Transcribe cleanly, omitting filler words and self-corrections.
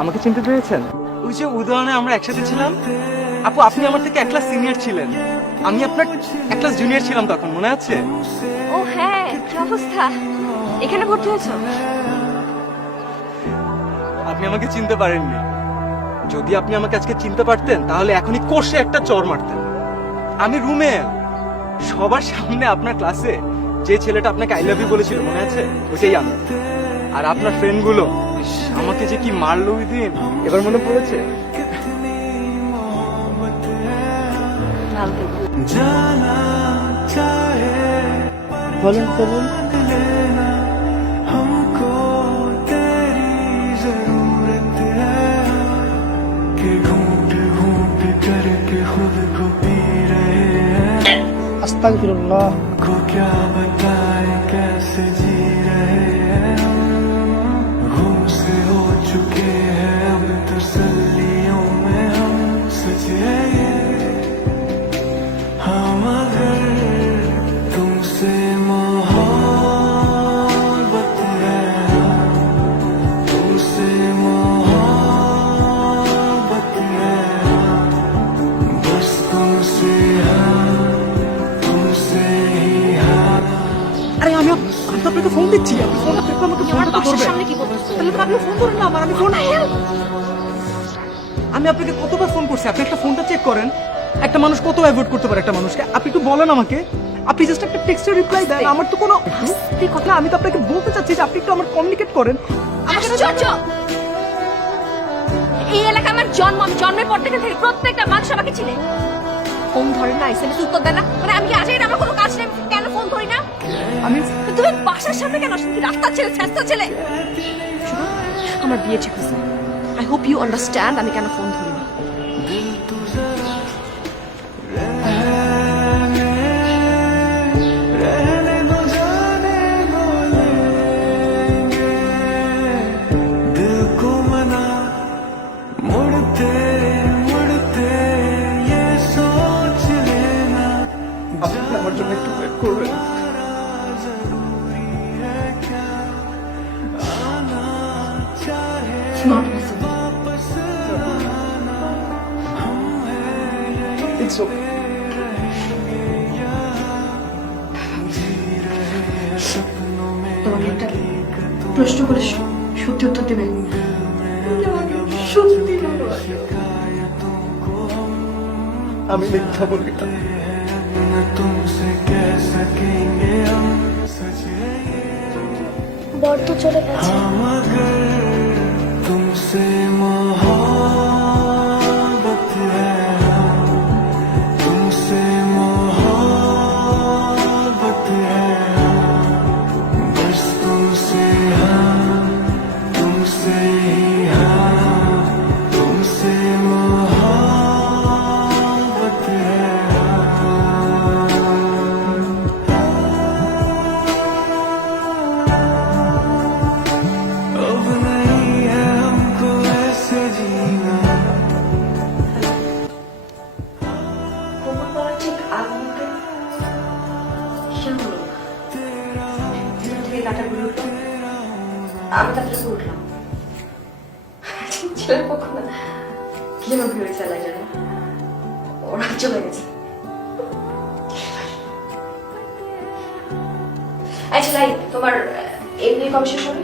আমাকে চিনতে পেরেছেন? ওই যে উদাহরণে আমরা একসাথে ছিলাম। আপু, আপনি আমার থেকে এক ক্লাস সিনিয়র ছিলেন, আমি আপনার এক ক্লাস জুনিয়র ছিলাম তখন, মনে আছে? ও হ্যাঁ, কি অবস্থা? এখানে ভর্তি হয়েছো? আপনি আমাকে চিনতে পারেননি। যদি আপনি আমাকে আজকে চিনতে পারতেন তাহলে এখনই কষে একটা চড় মারতেন। আমি রুমে সবার সামনে আপনার ক্লাসে যে ছেলেটা আপনাকে আই লাভ ইউ বলেছিল, মনে আছে? ওইটাই আমি। আর আপনার ফ্রেন্ডগুলো আমাকে যে কি মারলো ওই দিন, এবার মনে পড়েছে? বলুন বলুন। আস্তাগফিরুল্লাহ। को क्या बताए कैसे जी रहे हैं हम से हो चुके हैं अब तसल्लियों में हम सच है ये हम अगर तुमसे मोहब्बत है तुमसे मोहब्बत है बस तुमसे আরে আমি আপনাকে ফোন দিচ্ছি, আপনি ফোনটা থেকে আমাকে আমার ফোনটা বাসার করবেন। সামনে কি করতেছো? তাহলে তো আপনি ফোন করেন না আমার, আমি ফোন আমি আপনাকে কতবার ফোন করছি, আপনি একটা ফোনটা চেক করেন। একটা মানুষ কত অ্যাভয়েড করতে পারে একটা মানুষকে, আপনি একটু বলেন আমাকে। আপনি জাস্ট একটা টেক্সটের রিপ্লাই দেন, আমার তো কোনো কথা। আমি তো আপনাকে বলতে চাচ্ছি যে আপনি একটু আমার কমিউনিকেট করেন। আশ্চর্য! এই এলাকা আমার জন্ম, আমি জন্মের পর থেকে প্রত্যেকটা মানুষ আমাকে চিনে। ফোন ধরে না, এসএমএস উত্তর দেন না, মানে আমি কি আজকে আমার কোনো কাজ নেই, কেন ফোন ধরি না? আমি তুমি বাসার সামনে কেন আসছো? রাস্তার ছেলে, ছেঁচড়া ছেলে। শোনো, আমার বিয়ে ঠিক হয়েছে। আই হোপ ইউ আন্ডারস্ট্যান্ড আমি কেন ফোন ধরি না। दिल को मना मुड़ते मुड़ते ये सोच लेना আপনি আমার জন্য একটু ওয়েট করবেন। It's okay. তোমাকে একটা প্রশ্ন করে সত্যি উত্তর দেবে? সত্যি আমি মিথ্যা বলি না। तुमसे कह सकेंगे हम सच है ये বর তো চলে গেছে। हम अगर तुमसे मोहब्बत है तुमसे मोहब्बत है बस तुमसे हाँ तुमसे ही हाँ तुमसे मोहब्बत है अब नहीं है हमको ऐसे जीना কোমর বলা ঠিক আগুনকে খেয়াল হলো থেকে কাটাগুলো উঠলো, আমি তার কাছে উঠলাম। ছেলের পক্ষ না, কি যেন ভেবেছে আল্লাহ জানে, ওরা চলে গেছে। আচ্ছা লাই, তোমার এমনি কবে শেষ হবে?